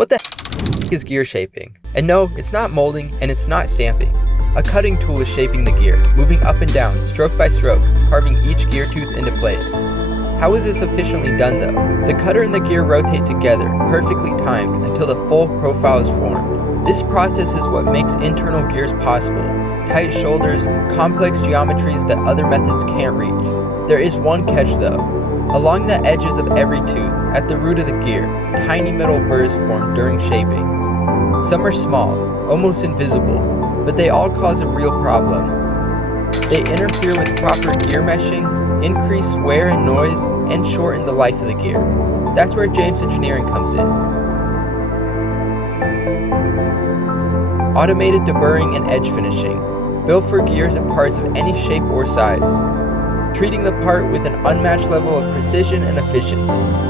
What the is gear shaping? And no, it's not molding and it's not stamping. A cutting tool is shaping the gear, moving up and down, stroke by stroke, carving each gear tooth into place. How is this efficiently done though? The cutter and the gear rotate together, perfectly timed, until the full profile is formed. This process is what makes internal gears possible. Tight shoulders, complex geometries that other methods can't reach. There is one catch though. Along the edges of every tooth, at the root of the gear, tiny metal burrs form during shaping. Some are small, almost invisible, but they all cause a real problem. They interfere with proper gear meshing, increase wear and noise, and shorten the life of the gear. That's where James Engineering comes in. Automated deburring and edge finishing, built for gears and parts of any shape or size. Treating the part with an unmatched level of precision and efficiency.